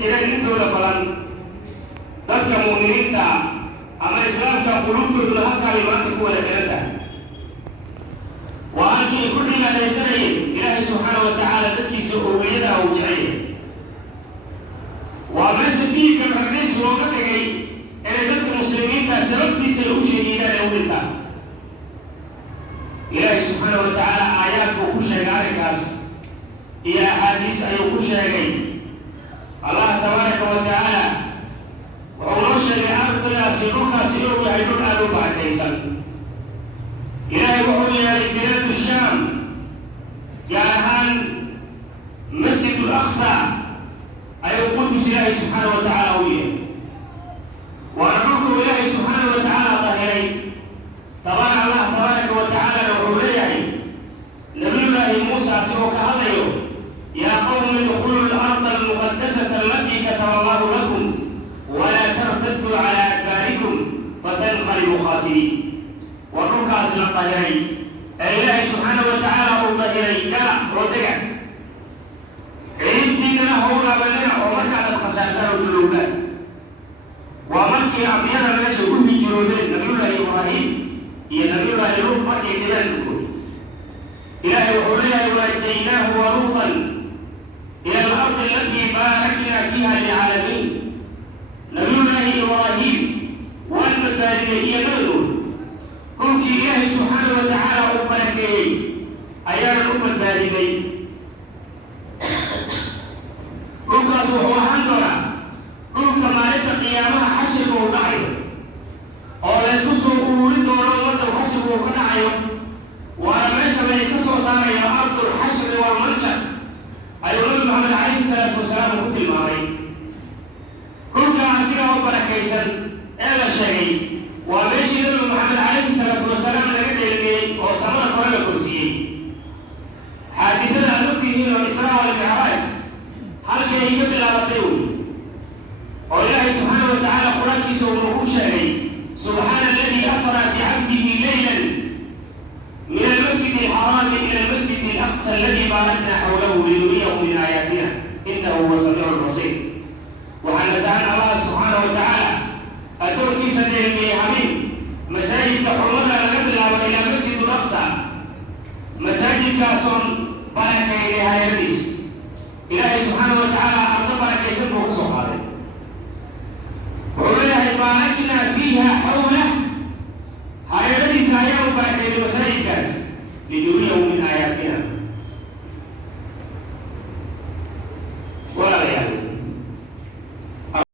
jireen intooda badan dadka mu'miniinta ama islaamka qulubtooda halkaabay maanta ku wada xiran tahay waa halkii ku dhigaalaysanayeen ilaahay subxaana wa tacaala dadkiisa owliyada uu jecel waa meesha diinka raqiis looga dhigay inay dadka muslimiinta sababtiisa u shahiidaan ee u dhintaan ilaahay subxaana wa tacaala aayaadkuu ku sheegay arrinkaas iyo axaadiis ayuu ku sheegay allah tabaaraka wa tacaala wuxuu noo sheegay ardadaasi dhulkaasi inuu yahay dhul aad u barakaysan ilaahay wuxuu yeelay bilaadu shaam gaar ahaan masjid al-aqsa ayuu qudus ilaahay subxaana wa tacaala u yeelay waana dhulkuu ilaahay subxaana wa tacaala dahiray allah tabaaraka wa tacaalana wuxuu leeyahay nabiyullaahi muusa asigoo ka hadlayo yaa qawmi idkhuluu al-arda al-muqaddasata allatii kataba allahu lakum walaa tartadduu calaa adbaarikum fatanqalibuu khaasiriin waa dhulkaas la dahiray ee ilaahay subxaana wa tacaala uu dahiray gala oo dega ciidtiinana howlaabanina oo markaadad khasaartaan oo dulowdaan waa markii ambiyada meesha u hijiroodeen nabiyullaahi ibraahim iyo nabiyullaahi luut markay dhibeen dhulkooda ilaahay wuxuu leeyahay wanajaynaahu wa luutan ila al-ardi allatii baaraknaa fiiha lilcaalamiin nabiyullaahi ibraahim waan badbaadinay iyo nabadood dhulkii ilaahay subxaana wa tacaala uu barakeeyey ayaanan u badbaadinay dhulkaas wuxuu ahaan doonaa dhulka maalinta qiyaamaha xashirka uu dhacayo oo laysku soo ururin doono ummadda xashirka uu ka dhacayo waana meesha la iska soo saarayo ardul xashri wal manjar ayuu nabi maxamed calayhi salaatu wasalaam ku tilmaamay dhulka asigaa u barakaysan ee la sheegay waa meeshii nabi maxamed calayhi salaatu wasalaam laga dheelmiyey oo samada kore la korsiiyey xaadidada aad ogtihiin oo israa wal micraaj halkii ay ka bilaabatay oo ilaahay subxaana wa tacaala qur-aankiisa uu nagu sheegay subxaana alladii asraa bicabdihi leylan min almasjid alxaraami ila almasjid alaqsa alladii baaraknaa xawlahu linuriyahu min aayaatina innahu huwa samiicu lbasiir waxaa nasahan allah subxaana wa tacaala addoonkiisa dheelmiyey habeen masaajidka xurmada laga bilaabo ilaa masjid alaqsa masaajidkaasoon barakaynay hareeradiis ilaahay subxaana wa tacaala